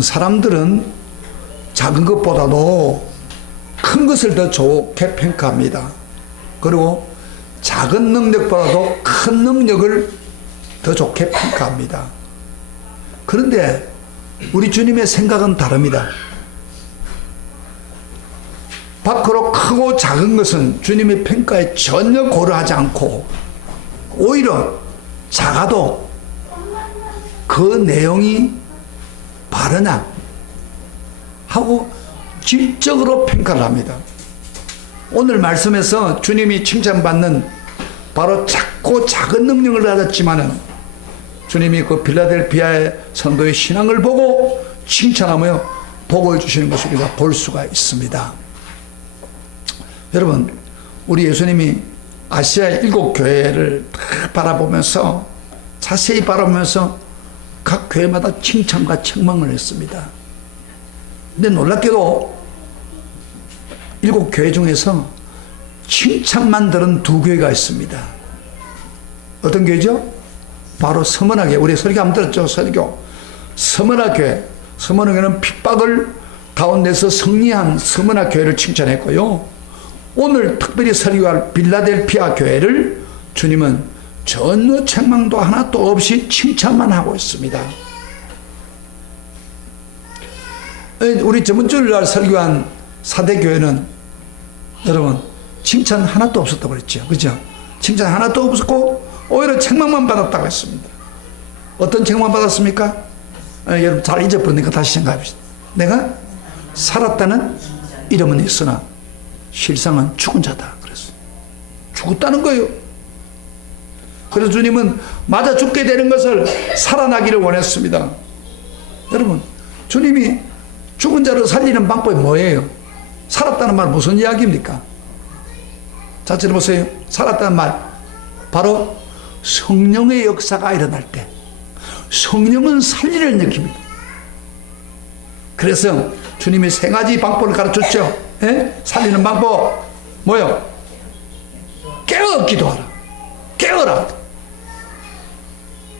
사람들은 작은 것보다도 큰 것을 더 좋게 평가합니다. 그리고 작은 능력보다도 큰 능력을 더 좋게 평가합니다. 그런데 우리 주님의 생각은 다릅니다. 밖으로 크고 작은 것은 주님의 평가에 전혀 고려하지 않고 오히려 작아도 그 내용이 바르냐 하고 질적으로 평가를 합니다. 오늘 말씀에서 주님이 칭찬받는 바로 작고 작은 능력을 가졌지만은 주님이 그 빌라델피아의 성도의 신앙을 보고 칭찬하며 복을 주시는 것을 우리가 볼 수가 있습니다. 여러분, 우리 예수님이 아시아의 7교회를 바라보면서 자세히 바라보면서 각 교회마다 칭찬과 책망을 했습니다. 근데 놀랍게도 7교회 중에서 칭찬만 들은 2교회가 있습니다. 어떤 교회죠? 바로 서머나교회. 우리 설교 한번 들었죠? 설교. 서머나교회. 서머나교회는 핍박을 가운데서 승리한 서머나교회를 칭찬했고요. 오늘 특별히 설교할 빌라델피아 교회를 주님은 전혀 책망도 하나도 없이 칭찬만 하고 있습니다. 우리 저번 주일날 설교한 사대교회는 여러분 칭찬 하나도 없었다고 그랬죠. 그죠? 칭찬 하나도 없었고 오히려 책망만 받았다고 했습니다. 어떤 책망 받았습니까? 여러분 잘 잊어버리니까 다시 생각합시다. 내가 살았다는 이름은 있으나 실상은 죽은 자다. 그랬어요. 죽었다는 거예요. 그래서 주님은 맞아 죽게 되는 것을 살아나기를 원했습니다. 여러분, 주님이 죽은 자를 살리는 방법이 뭐예요? 살았다는 말 무슨 이야기입니까? 자, 들어보세요. 살았다는 말 바로 성령의 역사가 일어날 때 성령은 살리는 느낌입니다. 그래서 주님이 3가지 방법을 가르쳤죠. 에? 살리는 방법 뭐요? 깨어 기도하라. 깨어라.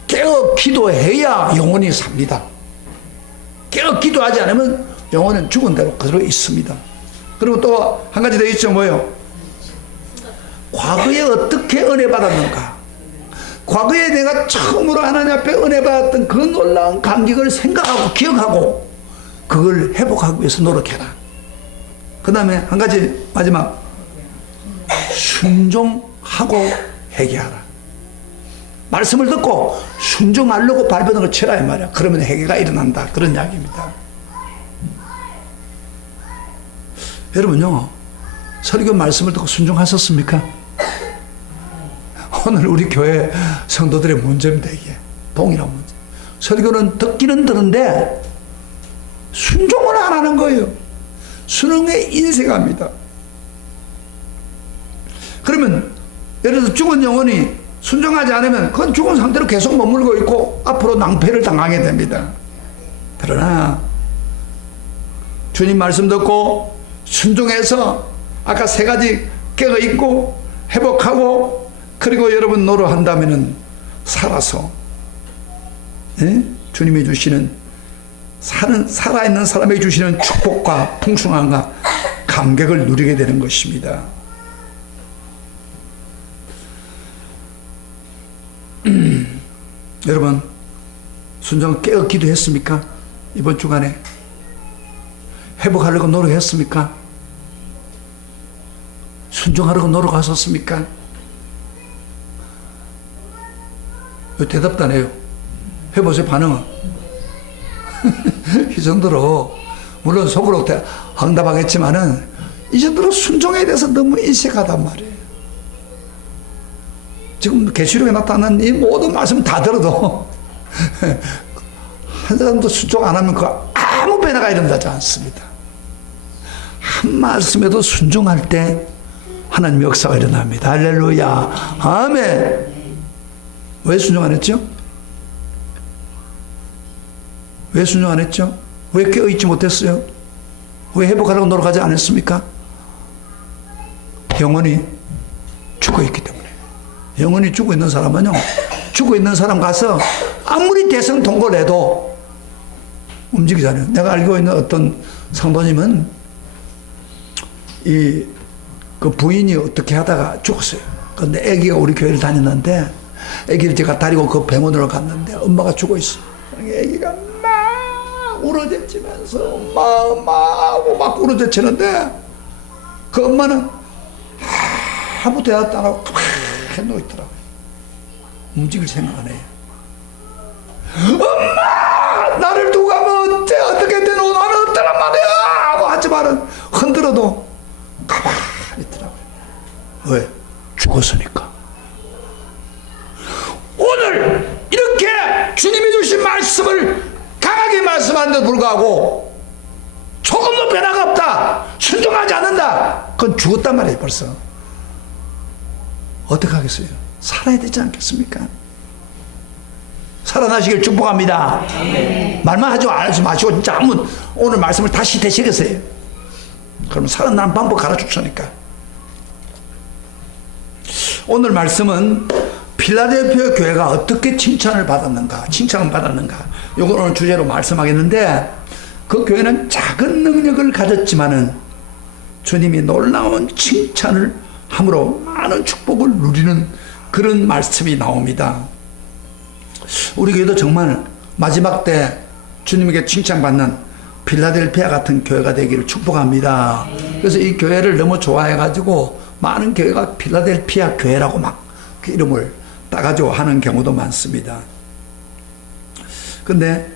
깨어 기도해야 영혼이 삽니다. 깨어 기도하지 않으면 영혼은 죽은 대로 그대로 있습니다. 그리고 또 한 가지 더 있죠. 뭐요? 과거에 어떻게 은혜 받았는가? 과거에 내가 처음으로 하나님 앞에 은혜 받았던 그 놀라운 감격을 생각하고 기억하고 그걸 회복하기 위해서 노력해라. 그 다음에 한 가지 마지막 순종하고 회개하라. 말씀을 듣고 순종하려고 발버둥을 치라 이 말이야. 그러면 회개가 일어난다. 그런 이야기입니다. 여러분요, 설교 말씀을 듣고 순종하셨습니까? 오늘 우리 교회 성도들의 문제입니다. 이게 동일한 문제. 설교는 듣기는 듣는데 순종을 안 하는 거예요. 순응에 인색합니다. 그러면 예를 들어 죽은 영혼이 순종하지 않으면 그건 죽은 상태로 계속 머물고 있고 앞으로 낭패를 당하게 됩니다. 그러나 주님 말씀 듣고 순종해서 아까 3가지 깨어 있고 회복하고 그리고 여러분 노력한다면은 살아서 주님이 주시는 살아있는 사람에게 주시는 축복과 풍성함과 감격을 누리게 되는 것입니다. 여러분 순종 깨어 기도했습니까? 이번 주간에 회복하려고 노력했습니까? 순종하려고 노력하셨습니까? 왜 대답도 안 해요? 해보세요. 반응은. 이 정도로 물론 속으로 응답하겠지만은 이 정도로 순종에 대해서 너무 인색하단 말이에요. 지금 계시록에 나타난 이 모든 말씀 다 들어도 한 사람도 순종 안 하면 그 아무 변화가 일어나지 않습니다. 한 말씀에도 순종할 때 하나님 역사가 일어납니다. 할렐루야. 아멘. 왜 순종 안 했죠? 왜 순종 안 했죠? 왜 깨어있지 못했어요? 왜 회복하려고 노력하지 않았습니까? 영혼이 죽어있기 때문에. 영혼이 죽어있는 사람은요, 죽어있는 사람 가서 아무리 대성통곡을 해도 움직이잖아요. 내가 알고 있는 어떤 성도님은 그 부인이 어떻게 하다가 죽었어요. 근데 아기가 우리 교회를 다녔는데 아기를 제가 데리고 그 병원으로 갔는데 엄마가 죽어 있어. 아기가 막 울어젖히면서 엄마 막 울어젖히는데 그 엄마는 아무 대답도 안 하고 가만히 누워있더라고요. 움직일 생각 안 해요. 엄마! 나를 두고 가면 어떻게 되노? 나는 어떠란 말이야! 하고 하지만은 흔들어도 가만히 있더라고요. 왜? 죽었으니까. 오늘 이렇게 주님이 주신 말씀을 강하게 말씀하는데도 불구하고 조금도 변화가 없다, 순종하지 않는다, 그건 죽었단 말이에요. 벌써 어떻게 하겠어요? 살아야 되지 않겠습니까? 살아나시길 축복합니다. 말만 하지 마시고 진짜 한번 오늘 말씀을 다시 되시겠어요? 그럼 살아나는 방법 가르쳐주니까. 오늘 말씀은 필라델피아 교회가 어떻게 칭찬을 받았는가, 이걸 오늘 주제로 말씀하겠는데, 그 교회는 작은 능력을 가졌지만은 주님이 놀라운 칭찬을 함으로 많은 축복을 누리는 그런 말씀이 나옵니다. 우리 교회도 정말 마지막 때 주님에게 칭찬받는 필라델피아 같은 교회가 되기를 축복합니다. 그래서 이 교회를 너무 좋아해가지고 많은 교회가 필라델피아 교회라고 막 그 이름을 따가지고 하는 경우도 많습니다. 근데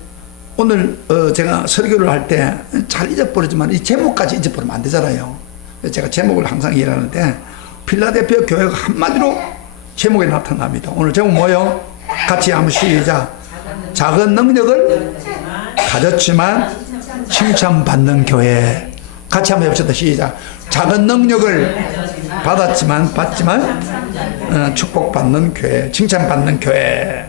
오늘 제가 설교를 할 때 잘 잊어버리지만 이 제목까지 잊어버리면 안 되잖아요. 제가 제목을 항상 얘기하는데 필라델피아 교회가 한마디로 제목에 나타납니다. 오늘 제목 뭐예요? 같이 한번 시작. 작은 능력을 가졌지만 칭찬받는 교회. 같이 한번 해봅시다. 시작. 작은 능력을 받지만 축복받는 교회, 칭찬받는 교회.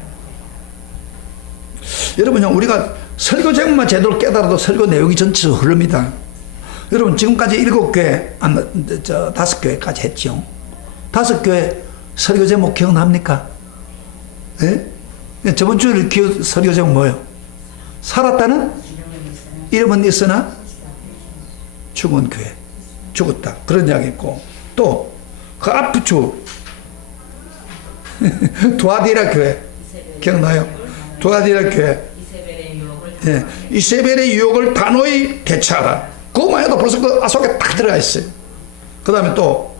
여러분, 우리가 설교 제목만 제대로 깨달아도 설교 내용이 전체로 흐릅니다. 여러분, 지금까지 7교회, 5교회까지 했죠. 5교회 설교 제목 기억납니까? 예? 저번 주에 설교 제목 뭐예요? 살았다는 이름은 있으나 죽은 교회. 죽었다. 그런 이야기 있고, 또 그 앞 주 두아디라 교회 기억나요? 두아디라 교회. 예, 이세벨의 유혹을 단호히 대처하라. 그것만 해도 벌써 그 속에 딱 들어가 있어요. 그 다음에 또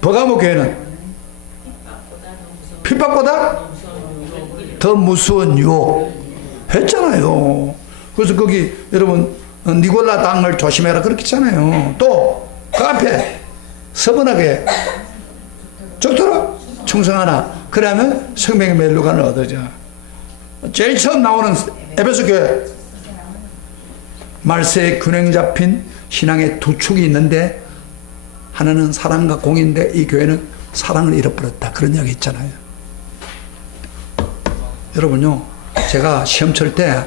버가모 교회는 핍박보다 더 무서운 유혹 했잖아요. 그래서 거기 여러분 니골라 당을 조심해라 그렇게 했잖아요. 또 그 앞에 서번하게 좋도록 충성하라. 그러면 생명의 멜루간을 얻어져. 제일 처음 나오는 에베소 교회, 말세에 균형 잡힌 신앙의 두 축이 있는데 하나는 사랑과 공인데 이 교회는 사랑을 잃어버렸다. 그런 이야기 있잖아요. 여러분요, 제가 시험 칠 때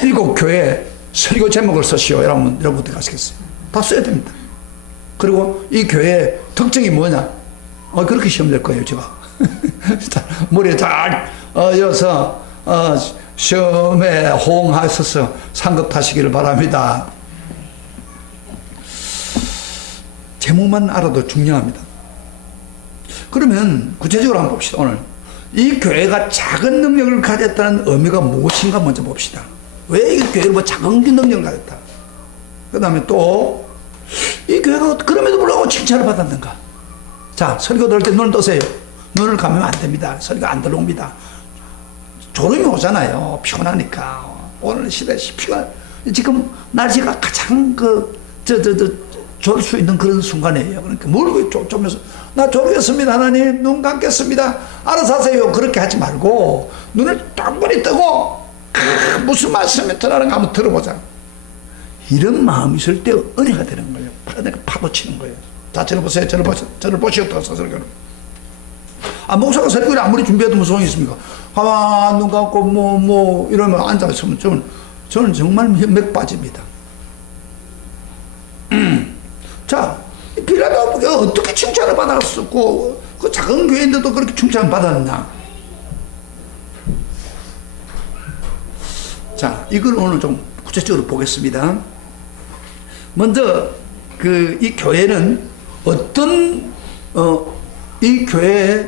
7교회 설교 제목을 쓰시오. 여러분 어떻게 하시겠어요? 다 써야 됩니다. 그리고 이 교회의 특징이 뭐냐? 그렇게 시험 낼 거예요, 제가. 머리에 잘 이어서 시험에 호응하셔서 상급 타시기를 바랍니다. 제목만 알아도 중요합니다. 그러면 구체적으로 한번 봅시다. 오늘 이 교회가 작은 능력을 가졌다는 의미가 무엇인가 먼저 봅시다. 왜 이 교회가 작은 능력을 가졌다? 그 다음에 또 이 교회가 그럼에도 불구하고 칭찬을 받았는가? 자, 설교 들을 때 눈을 뜨세요. 눈을 감으면 안 됩니다. 설교 안 들어옵니다. 졸음이 오잖아요. 피곤하니까. 오늘 시대 피곤. 지금 날씨가 가장 졸 수 있는 그런 순간이에요. 그러니까 뭘 쪼면서 나 졸겠습니다. 하나님 눈 감겠습니다. 알아서 하세요. 그렇게 하지 말고 눈을 딱 뜨고 무슨 말씀이 들어가는가 한번 들어보자. 이런 마음이 있을 때 은혜가 되는 거예요. 파도 치는 거예요. 자, 저를 보세요. 저를 보시고 설교를. 목사가 설교를 아무리 준비해도 무슨 소용이 있습니까? 가만 눈 감고 이러면 앉아있으면 저는 정말 맥 빠집니다. 자, 빌라도가 어떻게 칭찬을 받았었고 그 작은 교회인데도 그렇게 칭찬을 받았나? 자, 이걸 오늘 좀 구체적으로 보겠습니다. 먼저 이 교회는 어떤 이 교회에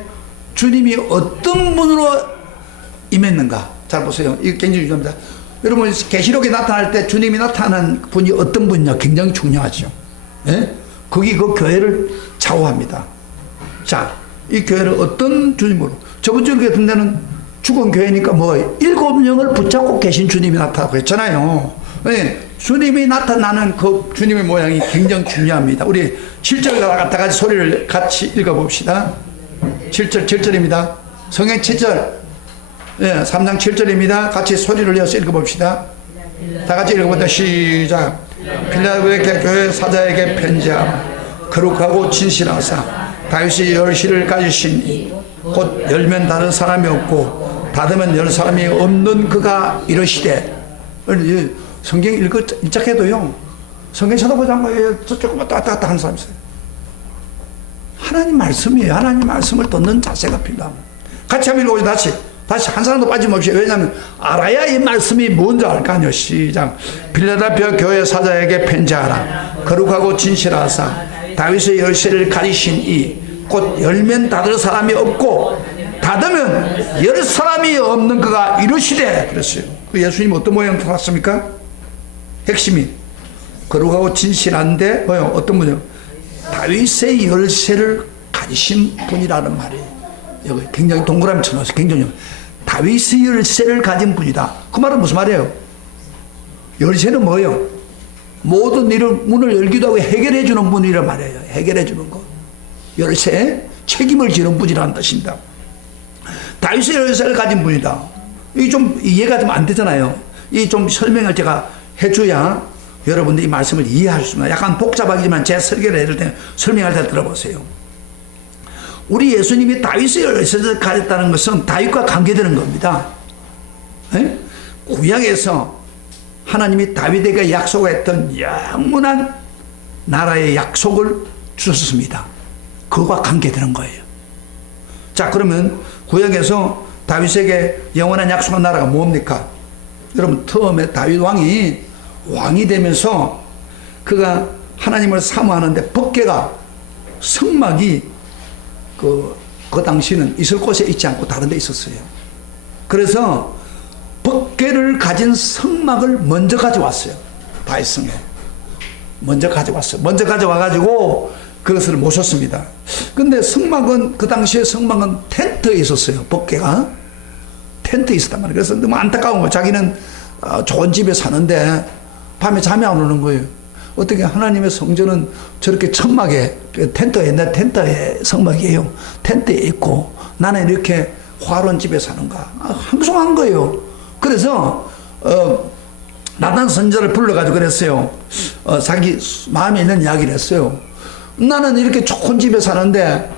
주님이 어떤 분으로 임했는가. 잘 보세요. 이거 굉장히 중요합니다. 여러분 계시록에 나타날 때 주님이 나타난 분이 어떤 분이냐 굉장히 중요하죠. 예? 거기 그 교회를 좌우합니다. 자, 이 교회를 어떤 주님으로, 저번 주 같은 데는 죽은 교회니까 뭐 7명을 붙잡고 계신 주님이 나타나고 했잖아요. 예, 주님이 나타나는 그 주님의 모양이 굉장히 중요합니다. 우리 7절 다 같이 소리를 같이 읽어봅시다. 7절입니다. 성경 7절, 예, 3장 7절입니다. 같이 소리를 내어서 읽어봅시다. 다 같이 읽어봅니다. 시작. 필라델피아 교회 사자에게 편지하라. 거룩하고 진실하사 다윗이 열시를 가지시니 곧 열면 닫은 사람이 없고 닫으면 열 사람이 없는 그가 이러시되. 성경 읽자해도요 성경 쳐다보지 않고 저쪽만 왔다 갔다 하는 사람이 있어요. 하나님 말씀이에요. 하나님 말씀을 듣는 자세가 필요합니다. 같이 한번 읽어보죠. 다시 한 사람도 빠짐없이. 왜냐하면 알아야 이 말씀이 뭔지 알 거 아니에요. 시작. 필라델피아 교회 사자에게 편지하라. 거룩하고 진실하사 다윗의 열쇠를 가지신 이 곧 열면 닫을 사람이 없고 닫으면 열 사람이 없는 그가 이르시되 그랬어요. 그 예수님 어떤 모양 나타났습니까? 핵심이 거룩하고 진실한데 뭐요? 어떤 분이요? 다윗의 열쇠를 가지신 분이라는 말이에요. 여기 굉장히 동그라미 쳐놓았어요. 굉장히 다윗의 열쇠를 가진 분이다. 그 말은 무슨 말이에요? 열쇠는 뭐예요? 모든 일을 문을 열기도 하고 해결해 주는 분이란 말이에요. 해결해 주는 것. 열쇠 책임을 지는 분이라는 뜻입니다. 다윗의 열쇠를 가진 분이다. 이게 좀 이해가 좀 안 되잖아요. 이 좀 설명을 제가 해줘야 여러분들이 이 말씀을 이해할 수 있습니다. 약간 복잡하지만 제 설계를 해줄 때 설명할 때 들어보세요. 우리 예수님이 다윗의 열쇠를 가졌다는 것은 다윗과 관계되는 겁니다. 에? 구약에서 하나님이 다윗에게 약속했던 영원한 나라의 약속을 주셨습니다. 그거와 관계되는 거예요. 자, 그러면 구약에서 다윗에게 영원한 약속한 나라가 뭡니까? 여러분, 처음에 다윗 왕이 되면서 그가 하나님을 사모하는데 법궤가 성막이 그 당시는 있을 곳에 있지 않고 다른 데 있었어요. 그래서 법궤를 가진 성막을 먼저 가져왔어요. 다윗성에 먼저 가져왔어요. 먼저 가져와가지고 그것을 모셨습니다. 근데 성막은 그 당시에 성막은 텐트에 있었어요. 법궤가 텐트에 있었단 말이에요. 그래서 너무 안타까운 거예요. 자기는 좋은 집에 사는데 밤에 잠이 안 오는 거예요. 어떻게 하나님의 성전은 저렇게 천막에 옛날 텐트에 성막이에요. 텐트에 있고 나는 이렇게 화로운 집에 사는가. 황송한 거예요. 그래서 나단 선지자를 불러가지고 그랬어요. 자기 마음에 있는 이야기를 했어요. 나는 이렇게 좋은 집에 사는데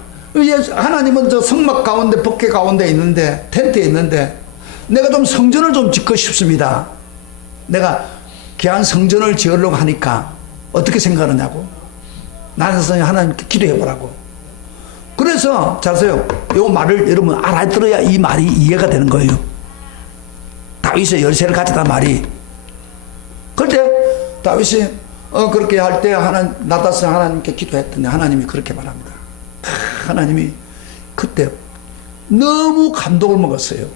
하나님은 저 성막 가운데 법궤 가운데 있는데 텐트에 있는데 내가 좀 성전을 좀 짓고 싶습니다. 내가 귀한 성전을 지으려고 하니까 어떻게 생각하느냐고. 나는 하나님께 기도해보라고. 그래서 자세요. 이 말을 여러분 알아들어야 이 말이 이해가 되는 거예요. 다윗의 열쇠를 가졌단 말이. 그때 다윗이 그렇게 할 때 나다스 하나님께 기도했더니 하나님이 그렇게 말합니다. 하나님이 그때 너무 감동을 먹었어요.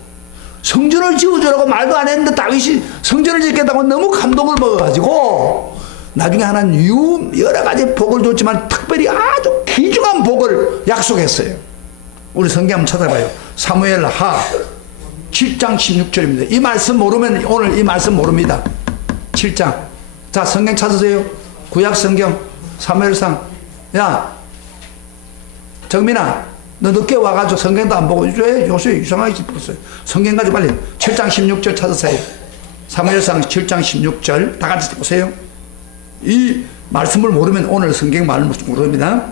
성전을 지어주라고 말도 안 했는데 다윗이 성전을 짓겠다고 너무 감동을 먹어가지고 나중에 하나님 여러 가지 복을 줬지만 특별히 아주 귀중한 복을 약속했어요. 우리 성경 한번 찾아봐요. 사무엘 하 7장 16절입니다. 이 말씀 모르면 오늘 이 말씀 모릅니다. 7장. 자, 성경 찾으세요. 구약 성경 사무엘상. 야, 정민아, 너 늦게 와가지고 성경도 안 보고 요새 이상하게 짚었어요. 성경 가지고 빨리 7장 16절 찾으세요. 사무엘상 7장 16절 다 같이 보세요. 이 말씀을 모르면 오늘 성경 말을 모릅니다.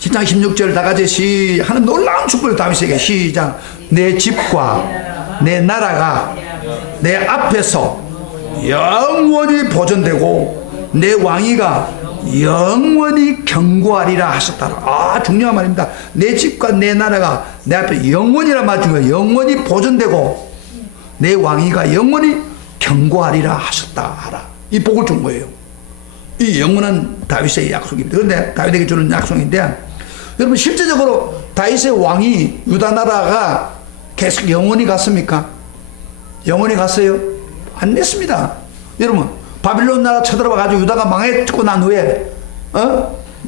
7장 16절 다 같이 하는 놀라운 축복을 다윗에게 시작. 내 집과 내 나라가 내 앞에서 영원히 보존되고 내 왕위가 영원히 견고하리라 하셨다. 중요한 말입니다. 내 집과 내 나라가 내 앞에 영원이란 말 중에 영원히 보존되고 내 왕위가 영원히 견고하리라 하셨다 하라. 이 복을 준 거예요. 이 영원한 다윗의 약속입니다. 그런데 다윗에게 주는 약속인데, 여러분 실제적으로 다윗의 왕이 유다 나라가 계속 영원히 갔습니까? 영원히 갔어요? 안 됐습니다. 여러분 바빌론 나라 쳐들어와 가지고 유다가 망했고 난 후에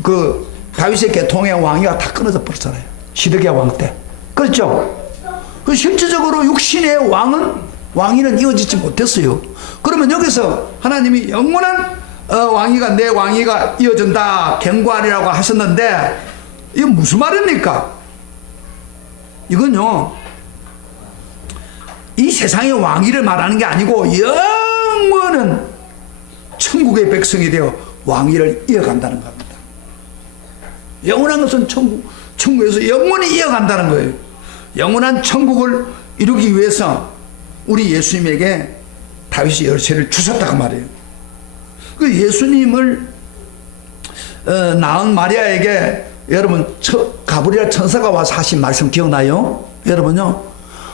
그 다윗의 계통의 왕위가 다 끊어져 버렸잖아요. 시드기야 왕 때. 그렇죠? 그 실제적으로 육신의 왕위는 이어지지 못했어요. 그러면 여기서 하나님이 영원한 왕위가 내 왕위가 이어진다 견고하리라고 하셨는데, 이건 무슨 말입니까? 이건요, 이 세상의 왕위를 말하는 게 아니고 영원한 천국의 백성이 되어 왕위를 이어간다는 겁니다. 영원한 것은 천국에서 영원히 이어간다는 거예요. 영원한 천국을 이루기 위해서 우리 예수님에게 다윗이 열쇠를 주셨다고 말이에요. 그 예수님을 낳은 마리아에게 여러분 가브리엘 천사가 와서 하신 말씀 기억나요? 여러분요,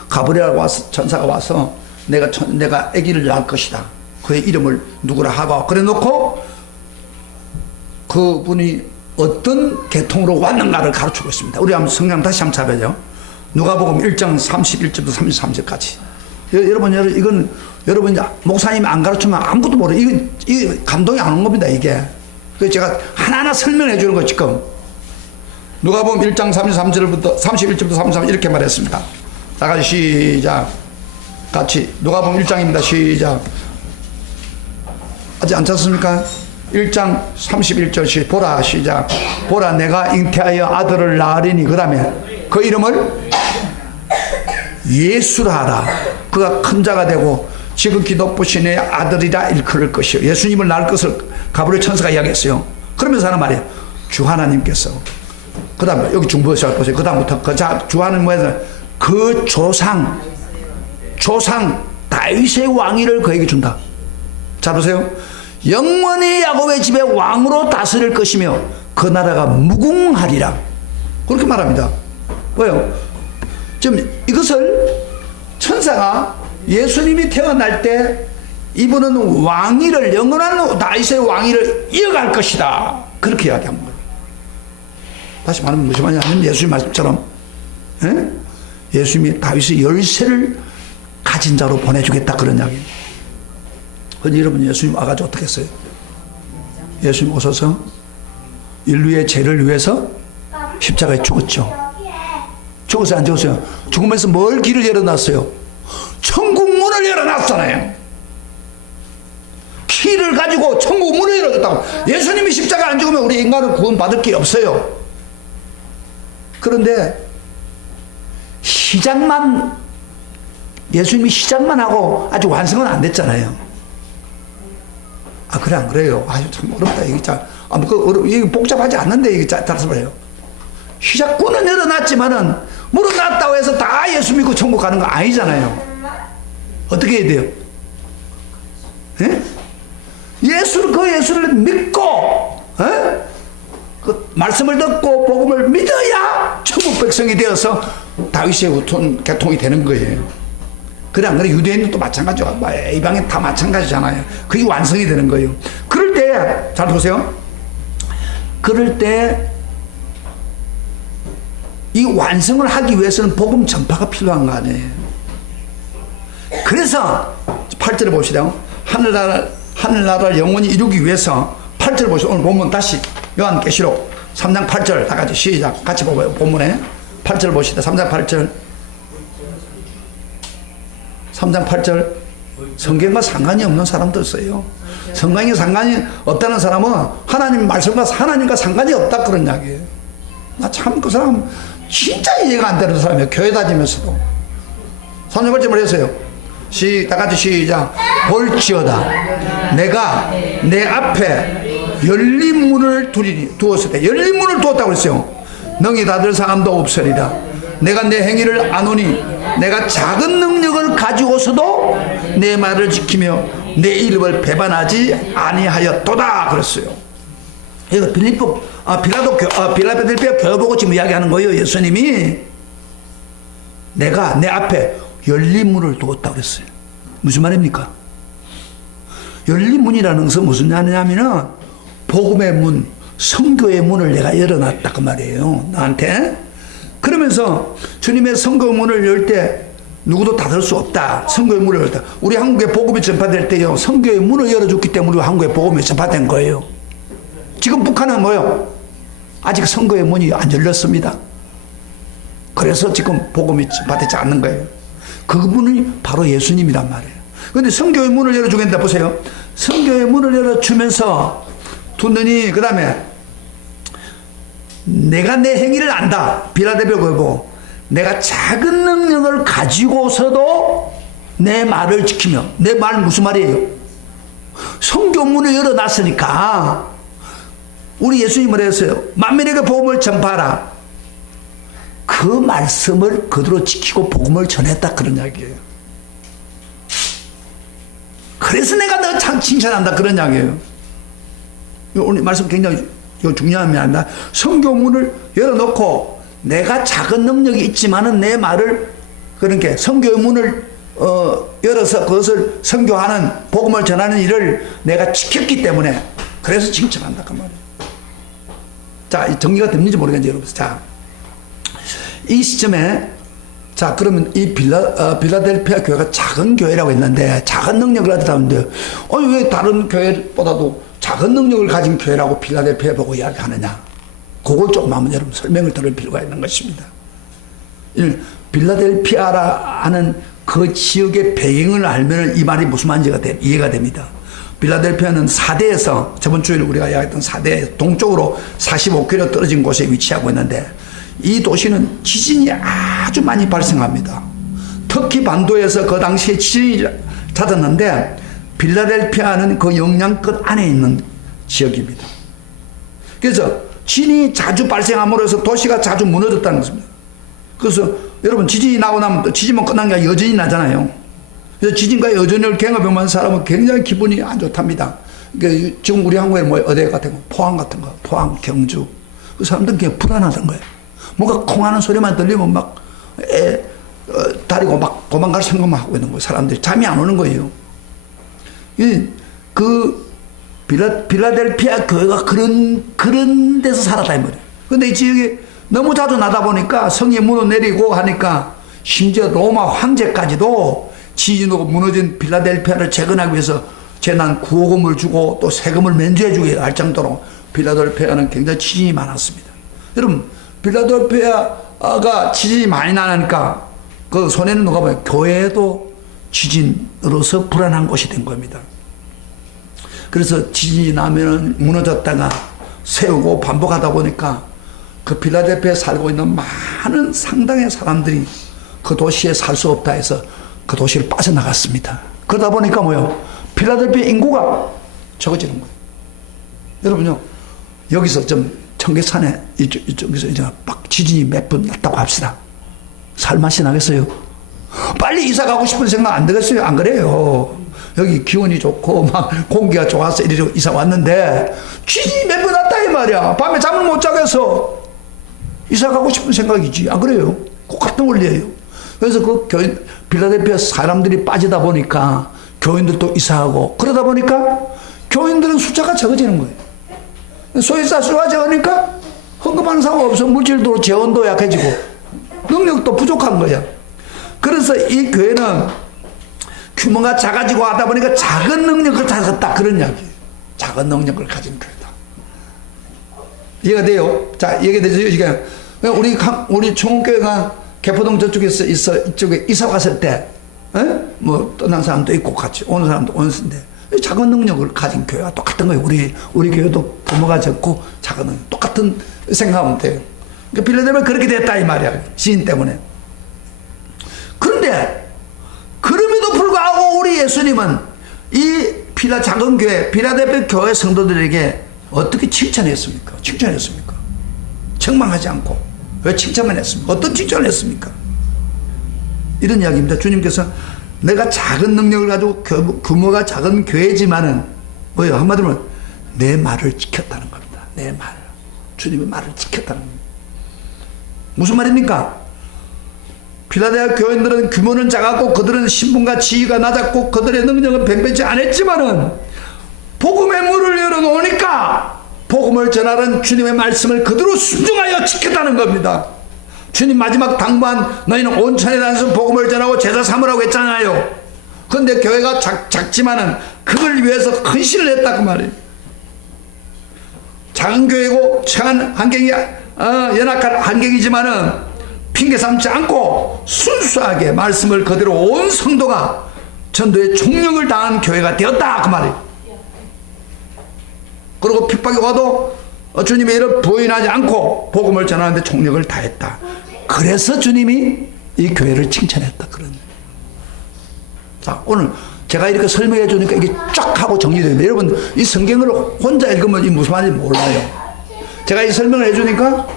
가브리엘 천사가 와서 내가 아기를 낳을 것이다, 그의 이름을 누구라 하고 그래 놓고 그분이 어떤 계통으로 왔는가를 가르치고 있습니다. 우리 한번 성경 다시 한번 찾아봐요. 누가복음 1장 31절부터 33절까지. 여러분 이건 여러분 목사님이 안 가르치면 아무것도 모르요. 이게 감동이 안 온 겁니다. 이게. 그래서 제가 하나하나 설명해 주는 거 지금. 누가복음 1장 33절부터 31절부터 33절 이렇게 말했습니다. 자, 같이 시작. 같이 누가복음 1장입니다. 시작. 아직 안 찾습니까? 1장 31절 보라 시작. 보라 내가 잉태하여 아들을 낳으리니, 그 다음에 그 이름을 예수라 하라. 그가 큰 자가 되고 지극히 높으신 내 아들이라 일컬을 것이요. 예수님을 낳을 것을 가브리엘 천사가 이야기했어요. 그러면서 하는 말이에요. 주 하나님께서, 그 다음에 여기 중보시작 보세요. 그 다음부터 주 하나님 뭐예요? 그 조상 다윗의 왕위를 그에게 준다. 자 보세요. 영원히 야곱의 집에 왕으로 다스릴 것이며 그 나라가 무궁하리라. 그렇게 말합니다. 왜요? 지금 이것을 천사가 예수님이 태어날 때 이분은 왕위를, 영원한 다윗의 왕위를 이어갈 것이다, 그렇게 이야기한 거예요. 다시 말하면 무슨 말이냐면 예수님 말씀처럼 예수님이 다윗의 열쇠를 가진 자로 보내주겠다, 그런 이야기예요. 근데 여러분 예수님 와가지고 어떻게 했어요? 예수님 오셔서 인류의 죄를 위해서 십자가에 죽었죠. 죽었어요, 안 죽었어요? 죽으면서 뭘 길을 열어놨어요? 천국 문을 열어놨잖아요. 키를 가지고 천국 문을 열어줬다고. 예수님이 십자가 안 죽으면 우리 인간은 구원 받을 게 없어요. 그런데 예수님이 시작만 하고 아직 완성은 안 됐잖아요. 아, 그래, 안 그래요? 아유, 참 어렵다. 이게 이게 복잡하지 않는데, 이게 답답해요. 시작구는 열어놨지만은, 물어놨다고 해서 다 예수 믿고 천국 가는 거 아니잖아요. 어떻게 해야 돼요? 그 예수를 믿고, 그 말씀을 듣고, 복음을 믿어야 천국 백성이 되어서 다윗의 후손 계통이 되는 거예요. 그래 안 그래? 유대인도 마찬가지죠. 이방인 다 마찬가지잖아요. 그게 완성이 되는 거예요. 그럴 때, 잘 보세요. 그럴 때 이 완성을 하기 위해서는 복음 전파가 필요한 거 아니에요. 그래서 8절에 봅시다. 하늘나라를 영원히 이루기 위해서 8절 보시죠. 오늘 본문 다시 요한계시록 3장 8절 다 같이 시작. 같이 보고요. 본문에 8절 보시다. 3장 8절. 3장 8절. 성경과 상관이 없는 사람도 있어요. 성경과 상관이 없다는 사람은 하나님과 상관이 없다, 그런 이야기예요. 나 참 그 사람 진짜 이해가 안 되는 사람이에요. 교회 다니면서도. 3장 8절 말했어요. 다 같이 시작. 볼지어다 내가 내 앞에 열린 문을 두었을 때, 열린 문을 두었다고 그랬어요. 능히 닫을 사람도 없으리라. 내가 내 행위를 아노니 내가 작은 능력을 가지고서도 내 말을 지키며 내 이름을 배반하지 아니하였도다 그랬어요. 이거 빌라델피아 교회 보고 지금 이야기하는 거예요. 예수님이 내가 내 앞에 열린 문을 두었다고 그랬어요. 무슨 말입니까? 열린 문이라는 것은 무슨 말이냐면은 복음의 문, 선교의 문을 내가 열어놨다 그 말이에요. 나한테. 그러면서 주님의 선교의 문을 열 때 누구도 닫을 수 없다. 선교의 문을 열 때. 우리 한국에 복음이 전파될 때요. 선교의 문을 열어줬기 때문에 우리 한국에 복음이 전파된 거예요. 지금 북한은 뭐요? 아직 선교의 문이 안 열렸습니다. 그래서 지금 복음이 전파되지 않는 거예요. 그 문이 바로 예수님이란 말이에요. 그런데 선교의 문을 열어주겠다 보세요. 선교의 문을 열어주면서 두느니 그 다음에 내가 내 행위를 안다. 빌라델피아 교회 보고 내가 작은 능력을 가지고서도 내 말을 지키며 내 말 무슨 말이에요? 선교문을 열어놨으니까 우리 예수님을 했어요. 만민에게 복음을 전파하라. 그 말씀을 그대로 지키고 복음을 전했다 그런 이야기예요. 그래서 내가 너 참 칭찬한다 그런 이야기예요. 오늘 말씀 굉장히 중요합니다. 선교문을 열어놓고 내가 작은 능력이 있지만은 내 말을 그러니까 선교의 문을 열어서 그것을 선교하는 복음을 전하는 일을 내가 지켰기 때문에 그래서 칭찬한다 그 말이에요. 자, 정리가 됐는지 모르겠는데 여러분. 자, 이 시점에 자 그러면 이 빌라델피아 교회가 작은 교회라고 했는데 작은 능력을 가졌다는데 왜 다른 교회보다도 작은 능력을 가진 교회라고 빌라델피아 보고 이야기하느냐? 그걸 조금 한번 여러분 설명을 들을 필요가 있는 것입니다. 빌라델피아라는 그 지역의 배경을 알면 이 말이 무슨 말인지가 이해가 됩니다. 빌라델피아는 사대에서 저번 주에 우리가 이야기했던 사대 동쪽으로 45km 떨어진 곳에 위치하고 있는데 이 도시는 지진이 아주 많이 발생합니다. 터키 반도에서 그 당시에 지진이 잦았는데 빌라델피아는 그 영향권 안에 있는 지역입니다. 그래서 지진이 자주 발생함으로 해서 도시가 자주 무너졌다는 것입니다. 그래서 여러분 지진이 나고 나면 또 지진만 끝난 게 아니라 여전히 나잖아요. 그래서 지진과 여전을 경험하는 사람은 굉장히 기분이 안 좋답니다. 그러니까 지금 우리 한국에 뭐 어디 같은 거, 포항 같은 거, 포항, 경주 그 사람들은 그냥 불안하던 거예요. 뭔가 콩하는 소리만 들리면 막 다리고 막 도망갈 생각만 하고 있는 거예요. 사람들이 잠이 안 오는 거예요. 그 빌라델피아 교회가 그런 데서 살았다 이 말이에요. 근데 이 지역이 너무 자주 나다 보니까 성이 무너내리고 하니까 심지어 로마 황제까지도 지진으로 무너진 빌라델피아를 재건하기 위해서 재난 구호금을 주고 또 세금을 면제해 주게 할 정도로 빌라델피아는 굉장히 지진이 많았습니다. 여러분 빌라델피아가 지진이 많이 나니까 그 손해는 누가 봐요? 교회도 지진으로서 불안한 곳이 된 겁니다. 그래서 지진이 나면은 무너졌다가 세우고 반복하다 보니까 그 빌라델피아에 살고 있는 많은 상당의 사람들이 그 도시에 살 수 없다 해서 그 도시를 빠져나갔습니다. 그러다 보니까 뭐요? 필라델피아 인구가 적어지는 거예요. 여러분요, 여기서 좀 청계산에 이쪽에서 이제 막 지진이 몇 번 났다고 합시다. 살맛이 나겠어요? 빨리 이사 가고 싶은 생각 안 들겠어요? 안 그래요? 여기 기온이 좋고 막 공기가 좋아서 이리 이사 왔는데 지진이 몇 번 났다 이 말이야. 밤에 잠을 못 자겠어. 이사 가고 싶은 생각이지. 안 그래요? 꼭 같은 원리예요. 그래서 그 교인 빌라델피아 사람들이 빠지다 보니까 교인들도 이사하고 그러다 보니까 교인들은 숫자가 적어지는 거예요. 소유자 수가 적으니까 헌금하는 사람 없어. 물질도 재원도 약해지고 능력도 부족한 거야. 그래서 이 교회는 규모가 작아지고 하다 보니까 작은 능력을 가졌다 그런 이야기예요. 작은 능력을 가진 교회다. 이해가 돼요? 자, 이해가 되죠? 이게 우리 총교회가 개포동 저쪽에서 이쪽에 이사 갔을 때, 뭐 떠난 사람도 있고 같이 오는 사람도 오는데 작은 능력을 가진 교회와 똑같은 거예요. 우리 교회도 규모가 적고 작은 능력 똑같은 생각하면 돼요. 그러니까 빌라델피아가 그렇게 됐다 이 말이야. 지인 때문에. 그런데 그럼에도 불구하고 우리 예수님은 이 작은 교회, 빌라델피아 교회 성도들에게 어떻게 칭찬했습니까? 칭찬했습니까? 책망하지 않고 왜 칭찬만 했습니까? 어떤 칭찬을 했습니까? 이런 이야기입니다. 주님께서 내가 작은 능력을 가지고 규모가 작은 교회지만은 뭐예요? 한마디로 하면 내 말을 지켰다는 겁니다. 내 말. 주님의 말을 지켰다는 겁니다. 무슨 말입니까? 필라델피아 교인들은 규모는 작았고 그들은 신분과 지위가 낮았고 그들의 능력은 변변치 않았지만은 복음의 문을 열어놓으니까 복음을 전하는 주님의 말씀을 그대로 순종하여 지켰다는 겁니다. 주님 마지막 당부한 너희는 온천에 다니면서 복음을 전하고 제자 삼으라고 했잖아요. 그런데 교회가 작지만은 그걸 위해서 헌신을 했다 그 말이에요. 작은 교회고 처한 환경이 연약한 환경이지만은 핑계 삼지 않고 순수하게 말씀을 그대로 온 성도가 전도에 총력을 다한 교회가 되었다 그 말이에요. 그리고 핍박이 와도 주님의 일을 부인하지 않고 복음을 전하는데 총력을 다했다. 그래서 주님이 이 교회를 칭찬했다 그런. 자, 오늘 제가 이렇게 설명해 주니까 이게 쫙 하고 정리됩니다. 여러분 이 성경을 혼자 읽으면 이 무슨 말인지 몰라요. 제가 이 설명을 해 주니까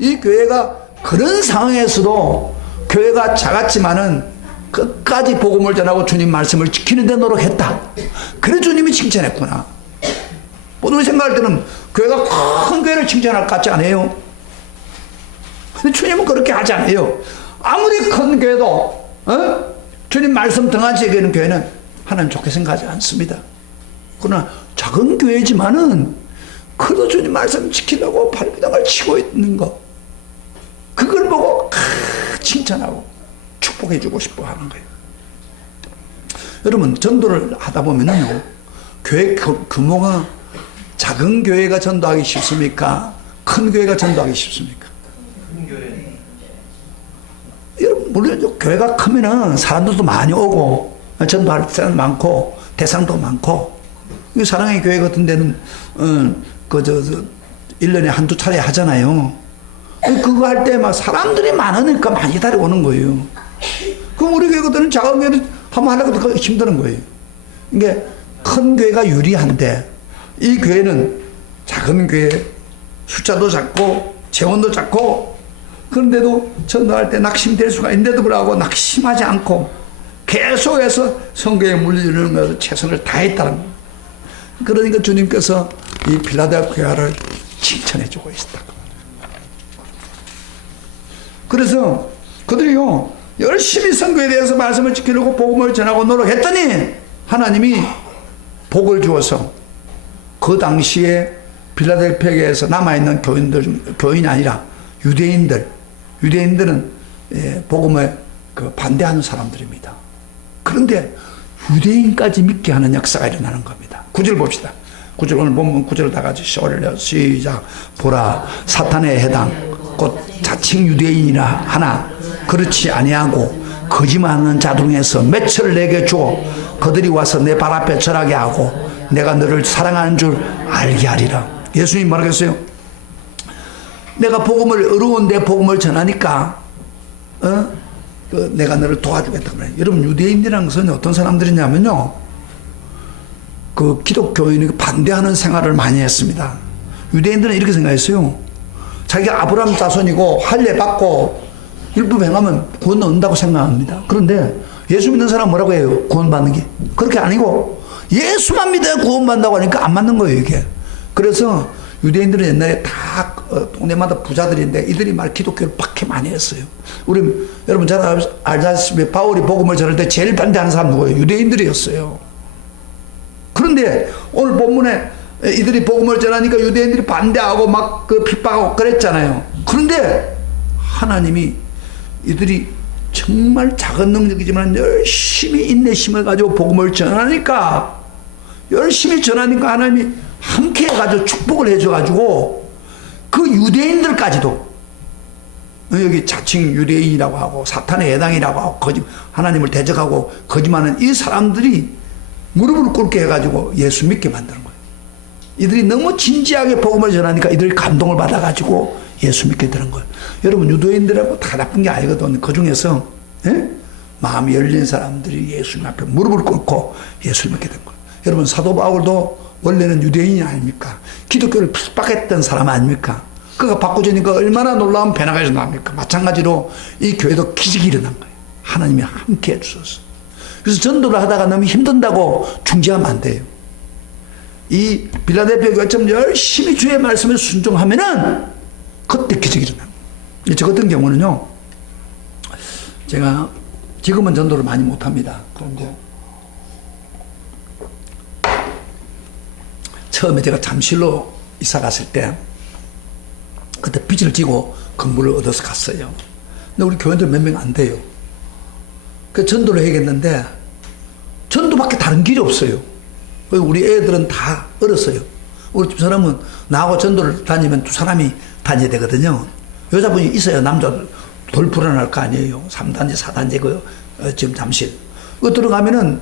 이 교회가 그런 상황에서도 교회가 작았지만은 끝까지 복음을 전하고 주님 말씀을 지키는 데 노력했다. 그래 주님이 칭찬했구나. 우리 생각할 때는 교회가 큰 교회를 칭찬할 것 같지 않아요? 근데 주님은 그렇게 하지 않아요. 아무리 큰 교회도 주님 말씀 등한시 여기는 교회는 하나님 좋게 생각하지 않습니다. 그러나 작은 교회지만은 그래도 주님 말씀 지키려고 발비당을 치고 있는 거 그걸 보고 칭찬하고 축복해 주고 싶어 하는 거예요. 여러분 전도를 하다 보면은요 교회 규모가 작은 교회가 전도하기 쉽습니까? 큰 교회가 전도하기 쉽습니까? 큰 교회. 여러분 물론 교회가 크면은 사람들도 많이 오고 전도할 사람 많고 대상도 많고 사랑의 교회 같은 데는 1년에 한두 차례 하잖아요. 그거 할 때 막 사람들이 많으니까 많이 달려오는 거예요. 그럼 우리 교회 같은 작은 교회는 한번 하려고 힘드는 거예요. 이게 큰 교회가 유리한데 이 교회는 작은 교회 숫자도 작고 재원도 작고 그런데도 전도할 때 낙심될 수가 있는데도 불구하고 낙심하지 않고 계속해서 성교에 물리는 것을 최선을 다했다는 거예요. 그러니까 주님께서 이 필라델피아 교회를 칭찬해 주고 있다. 그래서 그들이요 열심히 성교에 대해서 말씀을 지키려고 복음을 전하고 노력했더니 하나님이 복을 주어서 그 당시에 필라델피아 교회에서 남아있는 교인이 아니라 유대인들은 복음에 반대하는 사람들입니다. 그런데 유대인까지 믿게 하는 역사가 일어나는 겁니다. 9절 봅시다. 9절 오늘 본문 9절을 다 같이 올려 시작. 보라 사탄의 해당 곧 자칭 유대인이라 하나 그렇지 아니하고 거짓말하는 자중에서 맺혀를 내게 주어 그들이 와서 내 발 앞에 절하게 하고 내가 너를 사랑하는 줄 알게 하리라. 예수님 말하겠어요. 내가 복음을 어려운데 복음을 전하니까 내가 너를 도와주겠다. 여러분 유대인이라는 것은 어떤 사람들이냐면요 그 기독교인이 반대하는 생활을 많이 했습니다. 유대인들은 이렇게 생각했어요. 자기가 아브라함 자손이고 할례 받고 율법 행하면 구원 얻는다고 생각합니다. 그런데 예수 믿는 사람 뭐라고 해요? 구원받는 게 그렇게 아니고 예수만 믿어야 구원받는다고 하니까 안 맞는 거예요 이게. 그래서 유대인들은 옛날에 다 동네마다 부자들인데 이들이 말 기독교를 박해 많이 했어요. 우리 여러분 잘 알다시피 바울이 복음을 전할 때 제일 반대하는 사람 누구예요? 유대인들이었어요. 그런데 오늘 본문에 이들이 복음을 전하니까 유대인들이 반대하고 막 핍박하고 그랬잖아요. 그런데 하나님이 이들이 정말 작은 능력이지만 열심히 인내심을 가지고 복음을 전하니까 열심히 전하니까 하나님이 함께 해가지고 축복을 해줘가지고 그 유대인들까지도 여기 자칭 유대인이라고 하고 사탄의 해당이라고 하고 하나님을 대적하고 거짓말하는 이 사람들이 무릎을 꿇게 해가지고 예수 믿게 만드는 거예요. 이들이 너무 진지하게 복음을 전하니까 이들이 감동을 받아가지고 예수 믿게 되는 거예요. 여러분 유대인들하고 다 나쁜 게 아니거든요. 그 중에서 마음이 열린 사람들이 예수님 앞에 무릎을 꿇고 예수를 믿게 된 거예요. 여러분 사도 바울도 원래는 유대인이 아닙니까? 기독교를 핍박했던 사람 아닙니까? 그가 바꾸지니까 얼마나 놀라운 변화가 일어납니까? 마찬가지로 이 교회도 기적이 일어난 거예요. 하나님이 함께 해주셔서. 그래서 전도를 하다가 너무 힘든다고 중지하면 안 돼요. 이 필라델피아 교회처럼 열심히 주의 말씀에 순종하면은 그때 기적이 일어납니다. 저 같은 경우는요 제가 지금은 전도를 많이 못합니다. 그런데 처음에 제가 잠실로 이사 갔을 때 그때 빚을 지고 건물을 얻어서 갔어요. 근데 우리 교인들 몇 명 안 돼요. 그 전도를 해야겠는데 전도밖에 다른 길이 없어요. 우리 애들은 다 어렸어요. 우리 집 사람은 나하고 전도를 다니면 두 사람이 다녀야 되거든요. 여자분이 있어야 남자들 덜 불안할 거 아니에요. 3단지, 4단지, 지금 잠실. 들어가면은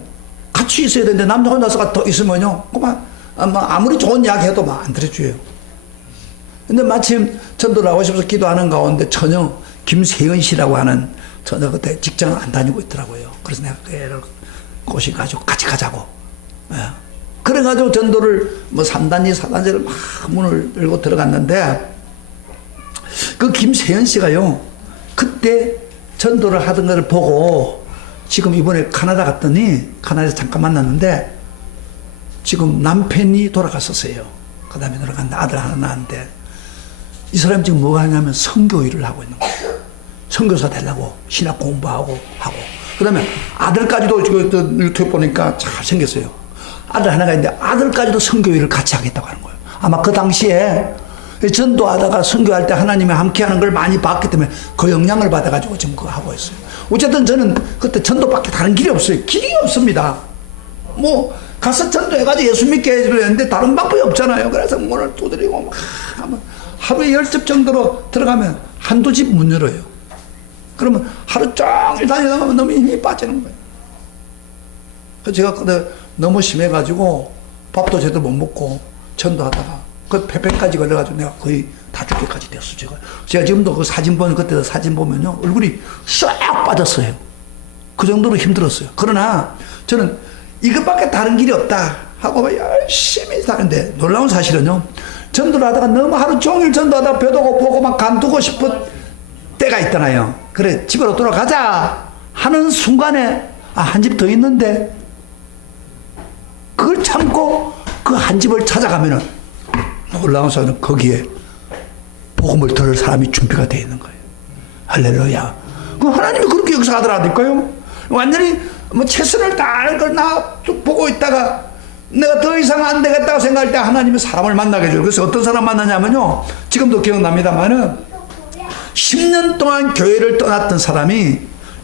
같이 있어야 되는데 남자 혼자서 더 있으면요. 그만, 아무리 좋은 이야기 해도 막 안 들어줘요. 근데 마침 전도를 하고 싶어서 기도하는 가운데 처녀 김세은 씨라고 하는 처녀 그때 직장을 안 다니고 있더라고요. 그래서 내가 그 애를 꼬셔가지고 같이 가자고. 예. 그래가지고 전도를 3단지, 4단지를 막 문을 열고 들어갔는데 그 김세현 씨가요, 그때 전도를 하던 걸 보고 지금 이번에 카나다 갔더니 카나다에서 잠깐 만났는데 지금 남편이 돌아갔었어요. 그 다음에 돌아갔는데 아들 하나 낳았는데 이 사람이 지금 뭐가 하냐면 선교 일을 하고 있는 거예요. 선교사 되려고 신학 공부하고 하고 그 다음에 아들까지도 지금 유튜브 보니까 잘 생겼어요. 아들 하나가 있는데 아들까지도 선교 일을 같이 하겠다고 하는 거예요. 아마 그 당시에 전도하다가 선교할 때 하나님이 함께하는 걸 많이 봤기 때문에 그 영향을 받아가지고 지금 그거 하고 있어요. 어쨌든 저는 그때 전도밖에 다른 길이 없어요. 길이 없습니다. 뭐 가서 전도해가지고 예수 믿게 해주려 했는데 다른 방법이 없잖아요. 그래서 문을 두드리고 막 하면 하루에 10집 정도로 들어가면 한두 집 문 열어요. 그러면 하루 종일 다니다 보면 너무 힘이 빠지는 거예요. 그래서 제가 그때 너무 심해가지고 밥도 제대로 못 먹고 전도하다가 그 폐폐까지 걸려가지고 내가 거의 다 죽게까지 됐어. 제가 지금도 그 사진 보면 그때 사진 보면요 얼굴이 싹 빠졌어요. 그 정도로 힘들었어요. 그러나 저는 이것밖에 다른 길이 없다 하고 열심히 사는데 놀라운 사실은요 전도를 하다가 너무 하루 종일 전도하다가 배도 고프고 막 간두고 싶은 때가 있잖아요. 그래 집으로 돌아가자 하는 순간에 한 집 더 있는데 그걸 참고 그 한 집을 찾아가면은 놀라운 사실은 거기에 복음을 들을 사람이 준비가 되어 있는 거예요. 할렐루야. 그 하나님이 그렇게 역사하더라니까요. 완전히 뭐 최선을 다할 걸 나 쭉 보고 있다가 내가 더 이상 안 되겠다고 생각할 때 하나님이 사람을 만나게 해줘요. 그래서 어떤 사람 만나냐면요. 지금도 기억납니다만은 10년 동안 교회를 떠났던 사람이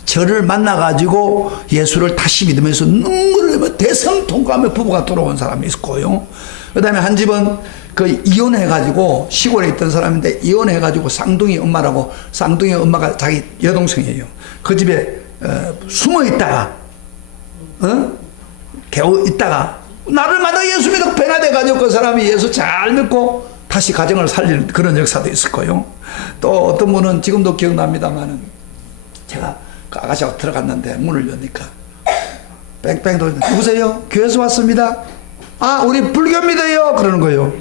저를 만나가지고 예수를 다시 믿으면서 눈물을 흘리며 대성통곡하며 부부가 돌아온 사람이 있었고요. 그 다음에 한 집은 그 이혼해가지고 시골에 있던 사람인데 이혼해가지고 쌍둥이 엄마라고 쌍둥이 엄마가 자기 여동생이에요. 그 집에 숨어 있다가 겨우 있다가 나를 만나 예수 믿고 변화돼가지고 그 사람이 예수 잘 믿고 다시 가정을 살리는 그런 역사도 있을 거예요. 또 어떤 분은 지금도 기억납니다만은 제가 그 아가씨하고 들어갔는데 문을 여니까 뺑뺑 돌리는데 누구세요? 교회에서 왔습니다. 아 우리 불교입니다요 그러는 거예요.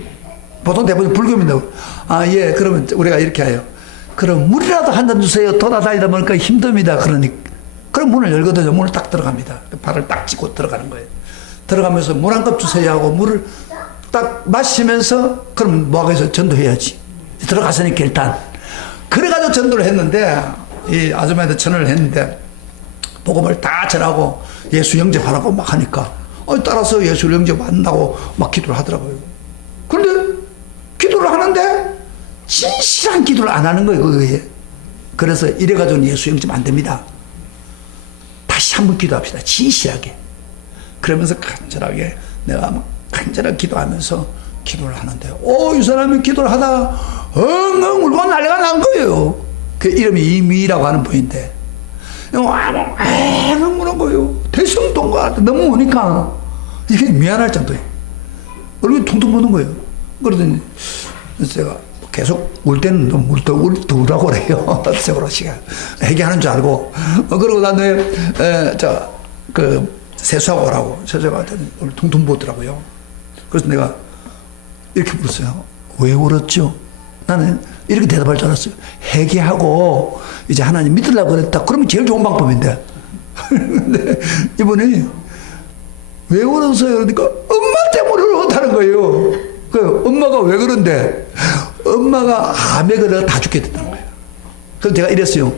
보통 대부분 불교입니다. 아 예 그러면 우리가 이렇게 해요. 그럼 물이라도 한 잔 주세요. 돌아다니다 보니까 힘듭니다. 그러니 그럼 문을 열거든요. 문을 딱 들어갑니다. 발을 딱 짚고 들어가는 거예요. 들어가면서 물 한 컵 주세요 하고 물을 딱 마시면서 그럼 뭐하고 해서 전도해야지. 들어갔으니까 일단 그래가지고 전도를 했는데 이 아줌마한테 전화를 했는데 복음을 다 전하고 예수 영접하라고 막 하니까 따라서 예수 영접한다고 막 기도를 하더라고요. 그런데 기도를 하는데 진실한 기도를 안 하는 거예요. 그거에. 그래서 이래가지고는 예수 영접 안 됩니다. 다시 한번 기도합시다. 진실하게. 그러면서 간절하게 내가 막 간절하게 기도하면서 기도를 하는데 이 사람이 기도를 하다가 엉엉 울고 난리가 난 거예요. 그 이름이 이미라고 하는 분인데 엉엉 우는 거예요. 대성통과 너무 우니까 이게 미안할 정도예요. 얼굴이 퉁퉁 부는 거예요. 그러더니 제가 계속 울 때는 더 울라고 그래요. 세월호 씨가 얘기하는 줄 알고 그러고 난 후에 세수하고 오라고 세수하고 오늘 퉁퉁 부었더라고요. 그래서 내가 이렇게 물었어요. 왜 울었죠? 나는 이렇게 대답할 줄 알았어요. 회개하고 이제 하나님 믿으려고 그랬다. 그러면 제일 좋은 방법인데. 근데 이분이 왜 울었어요? 그러니까 엄마 때문에 울었다는 거예요. 그 엄마가 왜 그런데? 엄마가 암에 걸려 다 죽게 됐다는 거예요. 그래서 제가 이랬어요.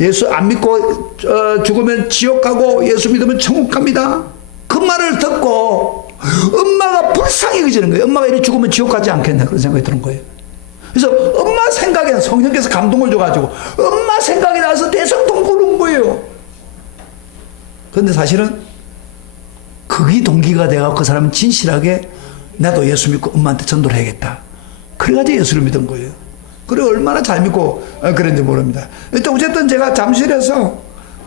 예수 안 믿고 죽으면 지옥 가고 예수 믿으면 천국 갑니다. 그 말을 듣고 엄마가 불쌍히 여기지는 거예요. 엄마가 이렇게 죽으면 지옥 가지 않겠나 그런 생각이 드는 거예요. 그래서 엄마 생각에 성령께서 감동을 줘가지고 엄마 생각이 나서 대성통 부른 거예요. 그런데 사실은 그게 동기가 돼서 그 사람은 진실하게 나도 예수 믿고 엄마한테 전도를 해야겠다. 그래가지고 예수를 믿은 거예요. 그래 얼마나 잘 믿고 그랬는지 모릅니다. 어쨌든 제가 잠실에서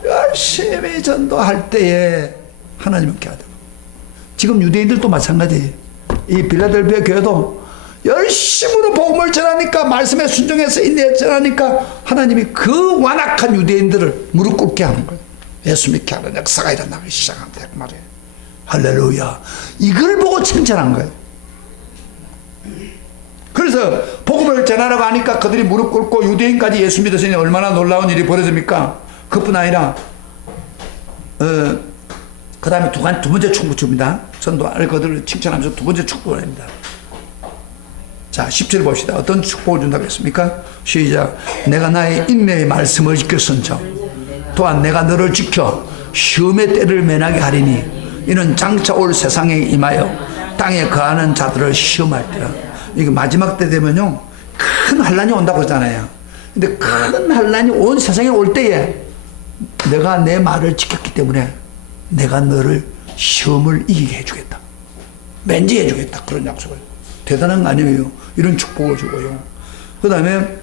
열심히 전도할 때에 하나님 함께 하더라고요. 지금 유대인들도 마찬가지예요. 이 빌라델피아 교회도 열심으로 복음을 전하니까 말씀에 순종해서 인내해 전하니까 하나님이 그 완악한 유대인들을 무릎 꿇게 하는 거예요. 예수 믿게 하는 역사가 일어나기 시작한다 그 말이에요. 할렐루야. 이걸 보고 칭찬한 거예요. 그래서 복음을 전하라고 하니까 그들이 무릎 꿇고 유대인까지 예수 믿었으니 얼마나 놀라운 일이 벌어집니까? 그뿐 아니라 그 다음에 두 번째 축복 줍니다. 전도할 그들을 칭찬하면서 두 번째 축복을 합니다. 자 10절 봅시다. 어떤 축복을 준다고 했습니까? 시작. 내가 나의 인내의 말씀을 지켰은즉 또한 내가 너를 지켜 시험의 때를 면하게 하리니 이는 장차 올 세상에 임하여 땅에 거하는 자들을 시험할 때라. 이게 마지막 때 되면요 큰 환란이 온다고 그러잖아요. 근데 큰 환란이 온 세상에 올 때에 내가 내 말을 지켰기 때문에 내가 너를 시험을 이기게 해주겠다. 면제해 주겠다. 그런 약속을. 대단한 거 아니에요. 이런 축복을 주고요. 그 다음에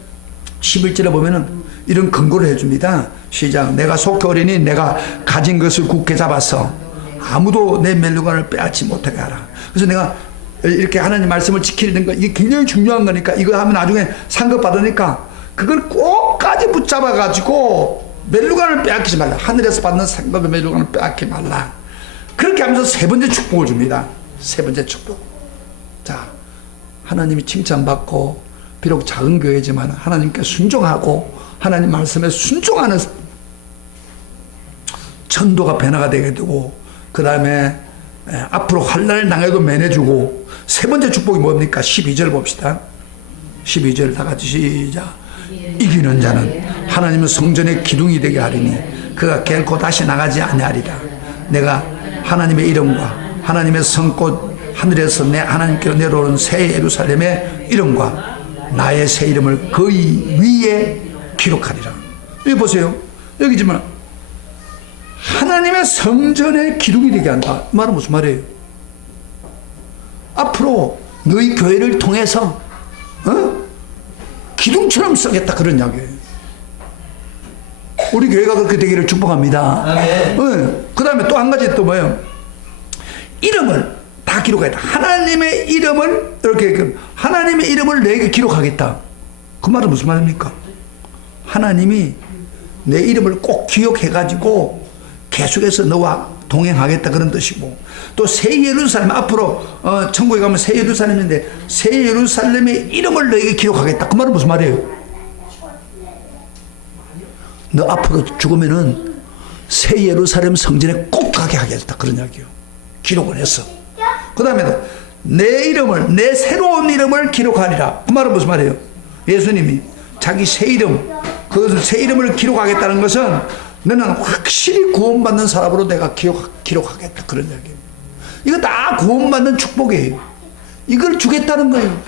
11절에 보면은 이런 근거를 해줍니다. 시작. 내가 속히 어리니 내가 가진 것을 굳게 잡아서 아무도 내 멸류관을 빼앗지 못하게 하라. 그래서 내가 이렇게 하나님 말씀을 지키는 거 이게 굉장히 중요한 거니까 이거 하면 나중에 상급 받으니까 그걸 꼭까지 붙잡아 가지고 멸류관을 빼앗기지 말라. 하늘에서 받는 상급의 멸류관을 빼앗기지 말라. 그렇게 하면서 세 번째 축복을 줍니다. 세 번째 축복. 자, 하나님이 칭찬받고 비록 작은 교회지만 하나님께 순종하고 하나님 말씀에 순종하는 전도가 변화가 되게 되고 그 다음에 앞으로 환난을 당해도 면해주고 세 번째 축복이 뭡니까? 12절 봅시다. 12절 다 같이 시작. 이기는 자는 하나님은 성전의 기둥이 되게 하리니 그가 결코 다시 나가지 아니하리라. 내가 하나님의 이름과 하나님의 성꽃 하늘에서 내 하나님께로 내려오는 새 예루살렘의 이름과 나의 새 이름을 그의 위에 기록하리라. 여기 보세요. 여기지만 하나님의 성전의 기둥이 되게 한다. 이 말은 무슨 말이에요? 앞으로 너희 교회를 통해서 기둥처럼 쓰겠다 그런 이야기예요. 우리 교회가 그렇게 되기를 축복합니다. 그 다음에 또 한 가지 또 뭐예요? 이름을 다 기록하겠다. 하나님의 이름을 이렇게 하나님의 이름을 내게 기록하겠다. 그 말은 무슨 말입니까? 하나님이 내 이름을 꼭 기억해가지고 계속해서 너와 동행하겠다 그런 뜻이고 또 새 예루살렘 앞으로 천국에 가면 새 예루살렘인데 새 예루살렘의 이름을 너에게 기록하겠다. 그 말은 무슨 말이에요? 너 앞으로 죽으면은 새 예루살렘 성전에 꼭 가게 하겠다 그런 이야기예요. 기록을 했어. 그 다음에 내 이름을 내 새로운 이름을 기록하리라. 그 말은 무슨 말이에요? 예수님이 자기 새 이름 그 새 이름을 기록하겠다는 것은 너는 확실히 구원받는 사람으로 내가 기록하겠다 그런 이야기예요. 이거 다 구원받는 축복이에요. 이걸 주겠다는 거예요.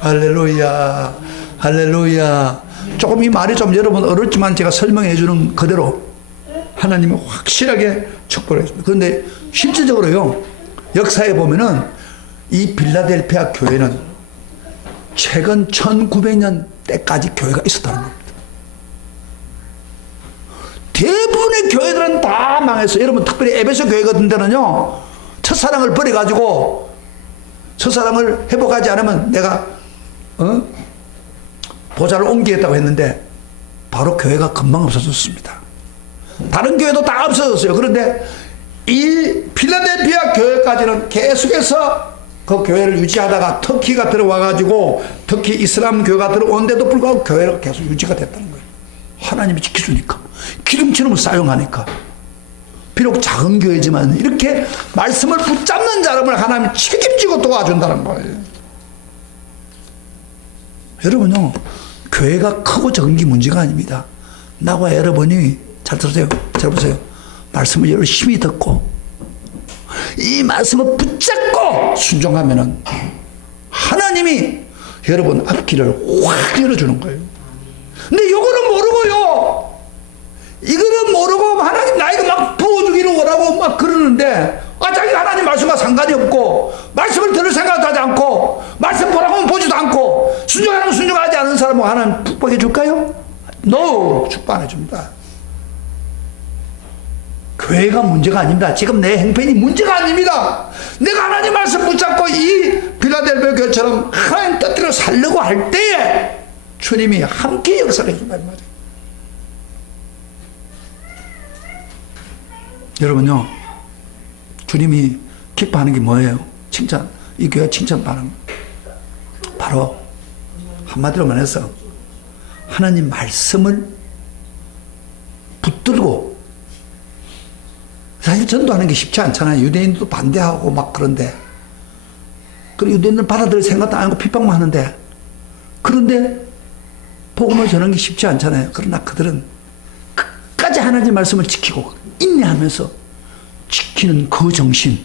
할렐루야 할렐루야. 조금 이 말이 좀 여러분 어렵지만 제가 설명해 주는 그대로 하나님이 확실하게 축복을 했습니다. 그런데 실질적으로요 역사에 보면은 이 빌라델피아 교회는 최근 1900년 때까지 교회가 있었다는 겁니다. 대부분의 교회들은 다 망했어요. 여러분 특별히 에베소 교회 같은 데는요 첫사랑을 버려가지고 첫사랑을 회복하지 않으면 내가 보좌를 옮기겠다고 했는데 바로 교회가 금방 없어졌습니다. 다른 교회도 다 없어졌어요. 그런데 이 필라델피아 교회까지는 계속해서 그 교회를 유지하다가 터키가 들어와가지고 터키 이슬람 교회가 들어오는데도 불구하고 교회가 계속 유지가 됐다는 거예요. 하나님이 지켜주니까 기둥처럼 사용하니까 비록 작은 교회지만 이렇게 말씀을 붙잡는 자람을 하나님이 책임지고 도와준다는 거예요. 여러분요 교회가 크고 적은 게 문제가 아닙니다. 나와 여러분이 잘 들으세요. 잘 보세요. 말씀을 열심히 듣고 이 말씀을 붙잡고 순종하면은 하나님이 여러분 앞길을 확 열어주는 거예요. 근데 이거는 모르고요. 이거는 모르고 하나님 나에게 막 부어주기를 원하고 막 그러는데 자기 하나님 말씀과 상관이 없고 말씀을 들을 생각도 하지 않고 말씀 보라고 하면 보지도 않고 순종하는 순종하지 않은 사람은 하나님 축복해 줄까요? No, 축복 안 해줍니다. 교회가 문제가 아닙니다. 지금 내 행편이 문제가 아닙니다. 내가 하나님 말씀 붙잡고 이 빌라델비아 교회처럼 하나님 뜻대로 살려고 할 때에 주님이 함께 역사해 준다는 말이에요. 여러분요, 주님이 기뻐하는 게 뭐예요? 칭찬. 이 교회가 칭찬받는 바로 한마디로 말해서 하나님 말씀을 붙들고, 사실 전도하는 게 쉽지 않잖아요. 유대인도 반대하고 막 그런데, 그리고 유대인들 받아들일 생각도 안 하고 핍박만 하는데, 그런데 복음을 전하는 게 쉽지 않잖아요. 그러나 그들은 끝까지 하나님 말씀을 지키고 인내하면서 지키는 그 정신.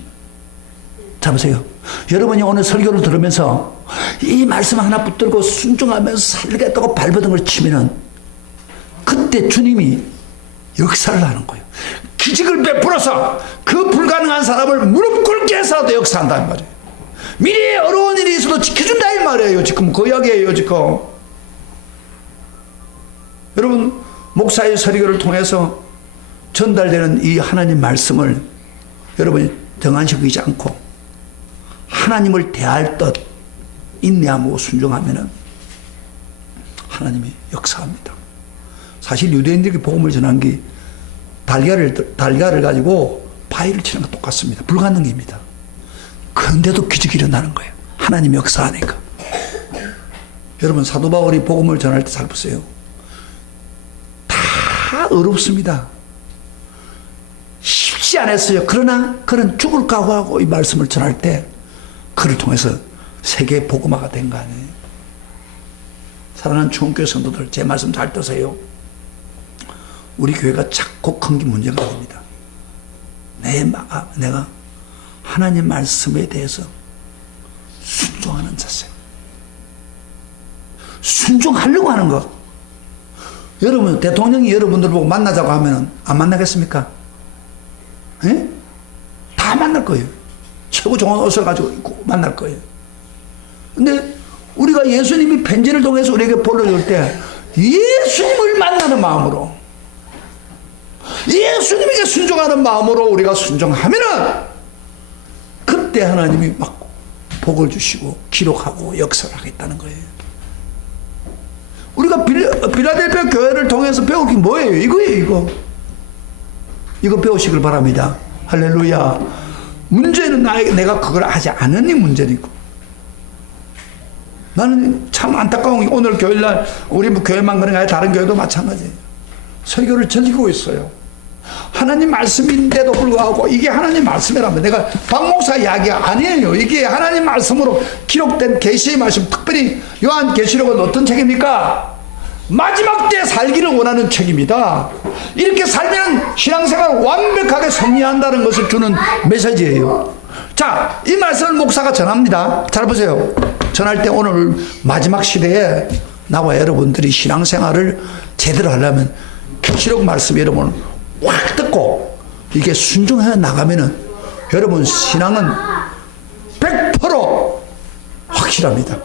자 보세요. 여러분이 오늘 설교를 들으면서 이 말씀 하나 붙들고 순종하면서 살겠다고 발버둥을 치면은 그때 주님이 역사를 하는 거예요. 기적을 베풀어서 그 불가능한 사람을 무릎 꿇게 해서라도 역사한다는 말이에요. 미래에 어려운 일이 있어도 지켜준다 이 말이에요. 지금 그 이야기예요. 지금 여러분, 목사의 설교를 통해서 전달되는 이 하나님 말씀을 여러분이 등한시키지 않고 하나님을 대할 듯 인내하고 순종하면은 하나님이 역사합니다. 사실 유대인들이 복음을 전한 게 달걀을 가지고 바위를 치는 것 똑같습니다. 불가능입니다. 그런데도 기적이 일어나는 거예요. 하나님이 역사하니까. 여러분, 사도 바울이 복음을 전할 때 잘 보세요. 다 어렵습니다. 쉽지 않았어요. 그러나 그는 죽을 각오하고 이 말씀을 전할 때 그를 통해서 세계 복음화가 된 거 아니에요. 사랑하는 중원교회 성도들, 제 말씀 잘 들으세요. 우리 교회가 작고 큰 게 문제가 아닙니다. 내가 하나님 말씀에 대해서 순종하는 자세. 순종하려고 하는 것. 여러분, 대통령이 여러분들 보고 만나자고 하면 안 만나겠습니까? 예? 다 만날 거예요. 최고 좋은 옷을 가지고 입고 만날 거예요. 근데 우리가 예수님이 편지를 통해서 우리에게 보내줄 때 예수님을 만나는 마음으로, 예수님에게 순종하는 마음으로 우리가 순종하면은 그때 하나님이 막 복을 주시고 기록하고 역사를 하겠다는 거예요. 우리가 빌라델비아 교회를 통해서 배울 게 뭐예요? 이거예요. 이거 배우시길 바랍니다. 할렐루야. 문제는 내가 그걸 하지 않으니 문제니고. 나는 참 안타까운 게 오늘 교회날 우리 교회만 그런 게 아니라 다른 교회도 마찬가지예요. 설교를 즐기고 있어요. 하나님 말씀인데도 불구하고 이게 하나님 말씀이라면, 내가 박 목사 이야기가 아니에요. 이게 하나님 말씀으로 기록된 계시의 말씀, 특별히 요한 계시록은 어떤 책입니까? 마지막 때 살기를 원하는 책입니다. 이렇게 살면 신앙생활을 완벽하게 승리한다는 것을 주는 메시지예요. 자, 이 말씀을 목사가 전합니다. 잘 보세요. 전할 때 오늘 마지막 시대에 나와 여러분들이 신앙생활을 제대로 하려면 계시록 말씀 여러분 확 듣고 이게 순종해 나가면은 여러분 신앙은 100% 확실합니다.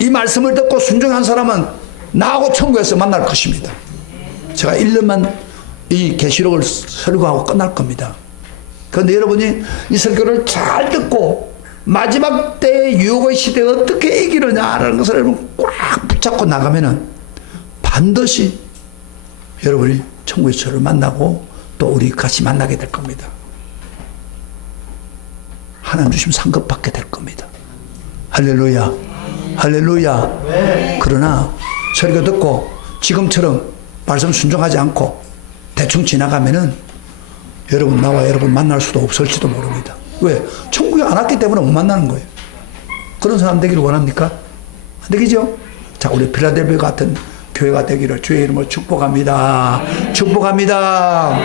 이 말씀을 듣고 순종한 사람은 나하고 천국에서 만날 것입니다. 제가 1년만 이 계시록을 설교하고 끝날 겁니다. 그런데 여러분이 이 설교를 잘 듣고 마지막 때의 유혹의 시대에 어떻게 이기느냐라는 것을 여러분 꽉 붙잡고 나가면은 반드시 여러분이 천국에서 저를 만나고 또 우리 같이 만나게 될 겁니다. 하나님 주시면 상급 받게 될 겁니다. 할렐루야. 할렐루야. 네. 그러나 설교 듣고 지금처럼 말씀 순종하지 않고 대충 지나가면은 여러분, 나와 여러분 만날 수도 없을지도 모릅니다. 왜? 천국에 안 왔기 때문에 못 만나는 거예요. 그런 사람 되기를 원합니까? 안 되겠죠? 자, 우리 필라델비아 같은 교회가 되기를 주의 이름으로 축복합니다. 축복합니다.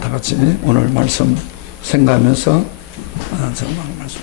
다 같이 오늘 말씀 생각하면서 말씀.